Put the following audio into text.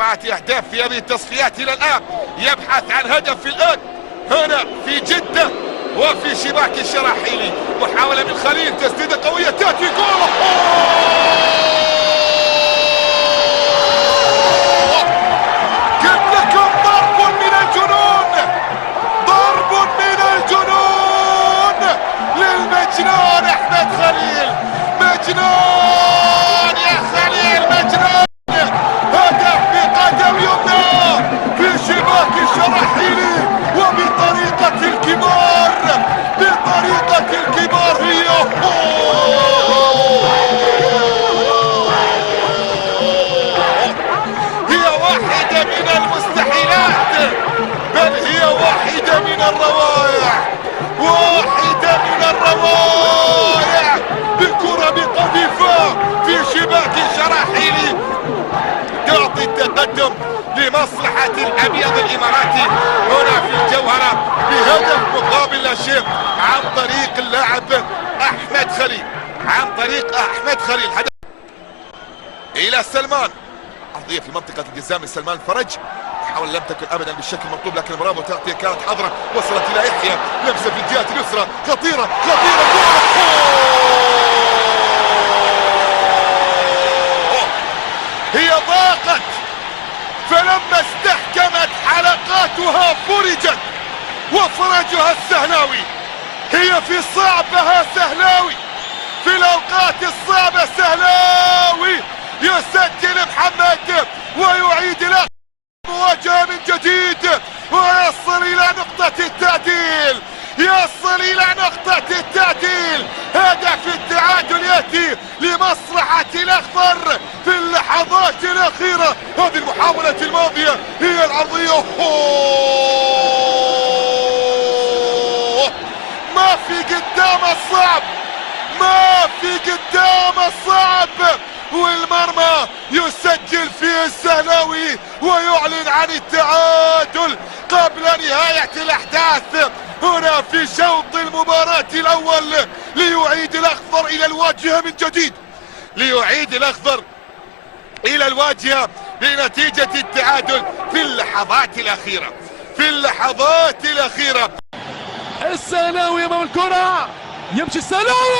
4 أهداف في هذه التصفيات إلى الآن، يبحث عن هدف الآن هنا في جدة وفي شباك الشراحيلي. محاولة من خليل، تسديدة قوية تأتي جول. قلت لكم ضرب من الجنون، ضرب من الجنون للمجنون أحمد خليل. مجنون يا خليل، مجنون. هدف بقدم يمنى في شباك الشراحيلي وبطريقة الكبار، بطريقة الكبار. هي واحدة من المستحيلات، بل هي واحدة من الروائع، واحدة من الروائع. بكرة بقذيفة في شباك الشراحيلي تعطي التقدم لمصلحة الأبيض الإماراتي هنا في الجوهرة بهدف مقابل لا شيء عن طريق اللاعب أحمد خليل، عن طريق أحمد خليل. هدف إلى سلمان، أرضية في منطقة الجزاء من سلمان فرج. حاول لم تكن أبدا بالشكل المطلوب، لكن برافو، تغطية كانت حاضرة، وصلت إلى يحيى، لمسة في الجهة اليسرى خطيرة خطيرة. هي ضاقت، فلما استحكمت حلقاتها فرجت، وفرجها السهلاوي. هي في صعبها سهلاوي، في الأوقات الصعبة سهلاوي يسجل محمد ويعيد له مواجهة من جديد ويصل إلى نقطة التعديل، يصل إلى نقطة التعديل. هدف التعادل يأتي لمصلحة الأخضر في اللحظات الأخيرة. هذه المحاولة الماضية هي العرضية، ما في قدام الصعب، ما في قدام الصعب. والمرمى يسجل فيه السهلاوي ويعلن عن التعادل قبل نهاية الأحداث هنا في شوط المباراة الأول، ليعيد الأخضر إلى الواجهة من جديد، ليعيد الأخضر إلى الواجهة بنتيجة التعادل في اللحظات الأخيرة، في اللحظات الأخيرة. السهلاوي أمام الكرة، يمشي السهلاوي.